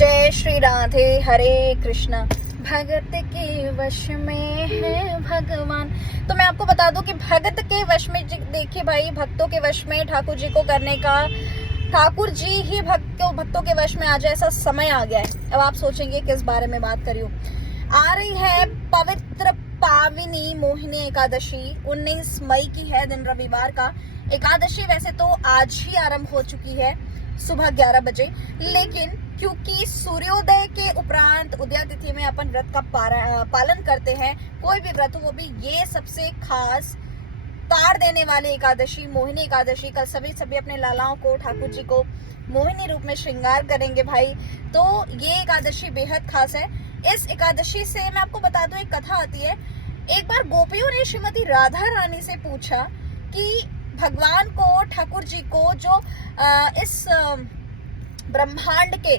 जय श्री राधे, हरे कृष्णा। भगत के वश में है भगवान। तो मैं आपको बता दूं कि भगत के वश में, देखिए भाई, भक्तों के वश में ठाकुर जी को करने का, ठाकुर जी ही भक्तों के वश में आ जाए, ऐसा समय आ गया है। अब आप सोचेंगे किस बारे में बात करी हूँ। आ रही है पवित्र पाविनी मोहिनी एकादशी, 19 मई की है, दिन रविवार का। एकादशी वैसे तो आज ही आरंभ हो चुकी है सुबह 11 बजे, लेकिन क्योंकि सूर्योदय के उपरांत उदय तिथि में अपन व्रत का पालन करते हैं, कोई भी व्रत, वो भी ये सबसे खास तार देने वाली एकादशी, मोहिनी एकादशी। कल सभी अपने लालाओं को, ठाकुर जी को मोहिनी रूप में श्रृंगार करेंगे भाई। तो ये एकादशी बेहद खास है। इस एकादशी से मैं आपको बता दूं, एक कथा आती है। एक बार गोपियों ने श्रीमती राधा रानी से पूछा कि भगवान को, ठाकुर जी को, जो इस ब्रह्मांड के,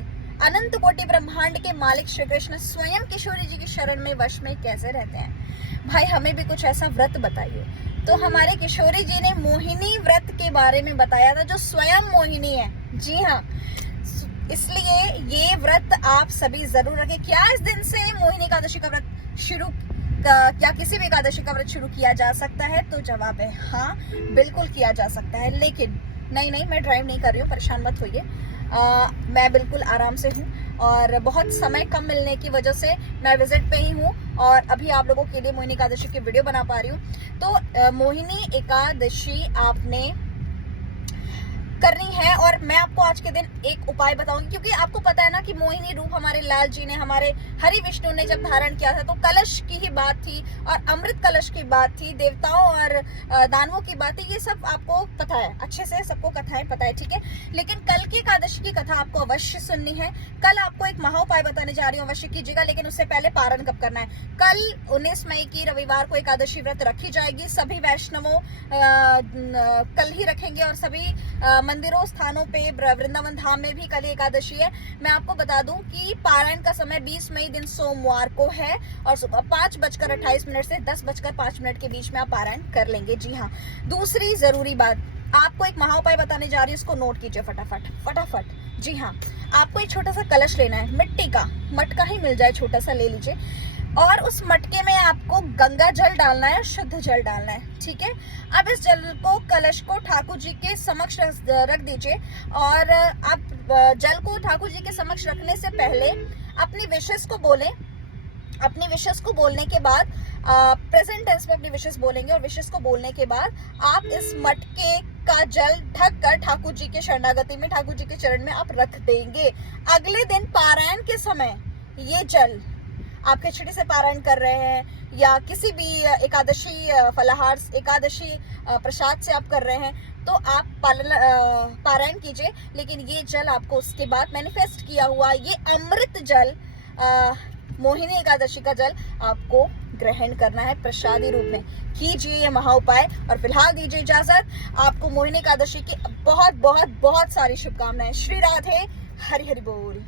अनंत कोटि ब्रह्मांड के मालिक श्री कृष्ण स्वयं किशोरी जी की शरण में, वश में कैसे रहते हैं भाई, हमें भी कुछ ऐसा व्रत बताइए। तो हमारे किशोरी जी ने मोहिनी व्रत के बारे में बताया था, जो स्वयं मोहिनी है। जी हाँ, इसलिए ये व्रत आप सभी जरूर रखें। क्या इस दिन से मोहिनी एकादशी का व्रत शुरू, क्या किसी भी एकादशी का व्रत शुरू किया जा सकता है? तो जवाब है हाँ, बिल्कुल किया जा सकता है। लेकिन नहीं, मैं ड्राइव नहीं कर रही हूँ, परेशान मत होइए। मैं बिल्कुल आराम से हूँ और बहुत समय कम मिलने की वजह से मैं विजिट पे ही हूँ और अभी आप लोगों के लिए मोहिनी एकादशी की वीडियो बना पा रही हूँ। तो मोहिनी एकादशी आपने करनी है और मैं आपको आज के दिन एक उपाय बताऊंगी, क्योंकि आपको पता है ना कि मोहिनी रूप हमारे लाल जी ने, हमारे हरि विष्णु ने जब धारण किया था, तो कलश की ही बात थी और अमृत कलश की बात थी, देवताओं और दानवों की बात थी। ये सब आपको पता है, अच्छे से सबको कथाएं पता है, ठीक है। लेकिन कल की एकादशी की कथा आपको अवश्य सुननी है। कल आपको एक महाउपाय बताने जा रही हूँ, अवश्य कीजिएगा। लेकिन उससे पहले पारण कब करना है? कल 19 मई की रविवार को एकादशी व्रत रखी जाएगी। सभी वैष्णवों कल ही रखेंगे और सभी मंदिरों, स्थानों पे, वृंदावन धाम में भी कल एकादशी है। मैं आपको बता दूं कि पारायण का समय 20 मई दिन सोमवार को है और सुबह 5:28 से 10:05 के बीच में आप पारायण कर लेंगे। जी हाँ, दूसरी जरूरी बात, आपको एक महाउपाय बताने जा रही है, उसको नोट कीजिए फटाफट। जी हाँ, आपको एक छोटा सा कलश लेना है, मिट्टी का, मटका ही मिल जाए, छोटा सा ले लीजिए, और उस मटके में आपको गंगा जल डालना है, शुद्ध जल डालना है, ठीक है। अब इस जल को, कलश को ठाकुर जी के समक्ष रख दीजिए और आप जल को ठाकुर जी के समक्ष रखने से पहले अपनी विशेष को बोलें। अपनी विशेष को बोलने के बाद, प्रेजेंट टेंस में अपनी विशेष बोलेंगे और विशेष को बोलने के बाद आप इस मटके का जल ढक कर ठाकुर जी के शरणागति में, ठाकुर जी के चरण में आप रख देंगे। अगले दिन पारायण के समय ये जल आप खिचड़ी से पारायण कर रहे हैं या किसी भी एकादशी फलाहार, एकादशी प्रसाद से आप कर रहे हैं, तो आप पारायण कीजिए। लेकिन ये जल आपको उसके बाद मैनिफेस्ट किया हुआ ये अमृत जल, मोहिनी एकादशी का जल आपको ग्रहण करना है प्रसादी रूप में। कीजिए ये महाउपाय और फिलहाल दीजिए इजाजत। आपको मोहिनी एकादशी की बहुत बहुत बहुत सारी शुभकामनाएं। श्री राधे, हरि हरि बोल।